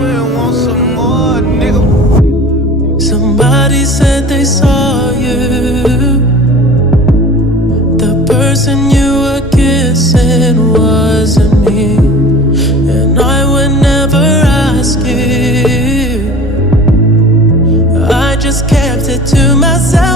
and want some more, nigga. Somebody said they saw you. The person you were kissing wasn't me, and I would never ask you. I just kept it to myself.